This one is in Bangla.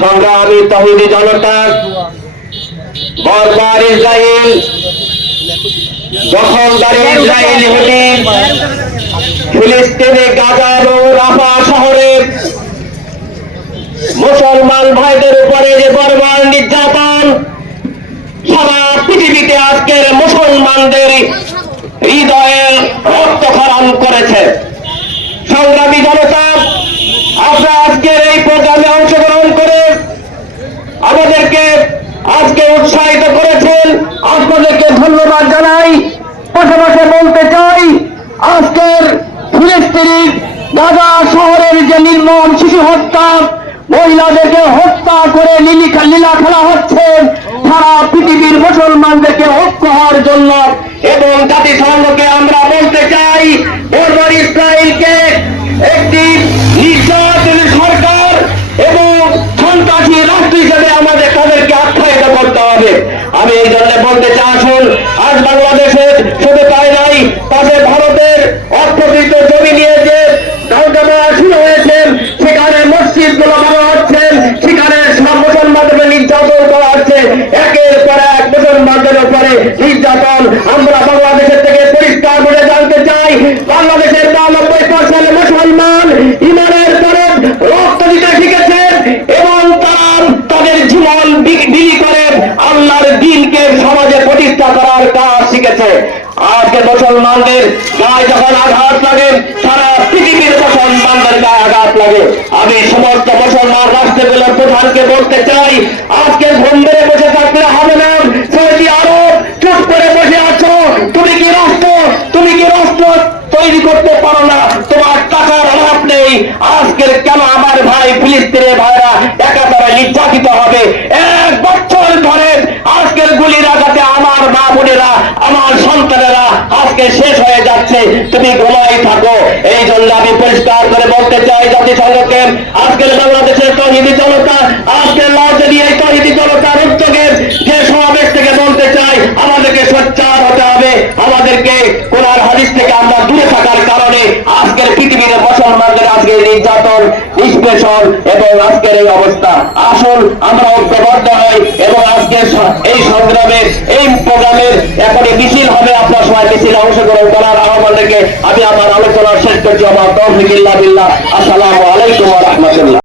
সংগ্রামী তহিদি জনতা, বরবার ইসরায়েল দখলদারি ইসরায়েল হুদি ফিলিস্তিনে গাজা এবং রাফা শহরে মুসলমান ভাইদের উপরে যে বর্বর নির্যাতন, সারা পৃথিবীতে আজকের মুসলমানদের হৃদয়ের রক্তক্ষরণ করেছে সংগ্রামী জনতা আপনারা আজকের এই প্রোগ্রামে অংশগ্রহণ করে আমাদেরকে আজকে উৎসাহিত করেছেন আপনাদেরকে ধন্যবাদ জানাই। পাশাপাশি বলতে চাই, আজকের ফিলিস্তিনির গাজা শহরের যে নির্মম শিশু হত্যা, মহিলাদেরকে হত্যা করে লীলা লীলা খেলা হচ্ছে, সারা পৃথিবীর মুসলমানদেরকে ঐক্য হওয়ার জন্য এবং জাতিসংঘকে আমরা বলতে চাই বর্বর ইসরায়েলকে একটি নির্যাতন সরকার এবং সন্ত্রাসী রাষ্ট্র হিসেবে আমাদের আমি এই জন্য বলতে চাই আসুন আজ বাংলাদেশের শুধু তাই নাই পাশে ভারতের অপ্রকৃত জমি নিয়ে যে দাঙ্গা শুরু হয়েছে সেখানে মসজিদগুলো বানা হচ্ছে সেখানে সব মুসলমানদের নির্যাতন করা হচ্ছে একের পর এক মুসলমানদের উপরে নির্যাতন আমরা বাংলাদেশের থেকে পরিষ্কার করে জানতে চাই বাংলাদেশের বানব্বই পার্সেন্ট মুসলমান ইমানের পরে রক্ত দিতে শিখেছেন এবং তারা তাদের জীবন বি- বিলি করে আল্লাহর দিনকে সমাজে প্রতিষ্ঠা করার কাজ শিখেছে আজকে মুসলমানদের গায়ে যখন আঘাত লাগে, সারা পৃথিবীর মুসলমানদের গায়ে আঘাত লাগে। আমি সমস্ত মুসলমান রাষ্ট্রগুলোর প্রধানকে বলতে চাই, আজকে ঘুম বসে থাকলে হবে না। সৌদি আরব, চুপ করে বসে আছো। তুমি কি রাষ্ট্র? তুমি কি রাষ্ট্র তৈরি করতে পারো না? তোমার টাকার অভাব নেই। আজকের কেন আমার ভাই ফিলিস্তিনের ভাইরা একাধারে নির্যাতিত হবে? আজকে শেষ হয়ে যাচ্ছে। তুমি ঘুমাই থাকো। এই জন্য আমি পরিষ্কার করে বলতে চাই জাতিসংঘকে, আজকের বাংলাদেশের তহিদি জনতা, আজকের লাউজেরি এই তহিদি জনতার উদ্যোগে যে সমাবেশ থেকে বলতে চাই, আমাদেরকে সচ্চার হতে হবে। আমাদেরকে কোরআন হাদিস থেকে আমরা দূরে থাকার কারণে আজকের পৃথিবীর মুসলমানদের আজকের নিষ্পেষণ এবং আজকের এই অবস্থা। আসুন, আমরা ঐক্যবদ্ধ হই এবং আজকে এই সংগ্রামের, এই প্রোগ্রামের এখনই মিছিল হবে। আপনার সময় মিছিল অংশগ্রহণ করার আহ্বান রেখে আমি আমার আলোচনা শেষ করছি। আমার তৌফিক আসসালামু আলাইকুম রাহমাতুল্লাহ।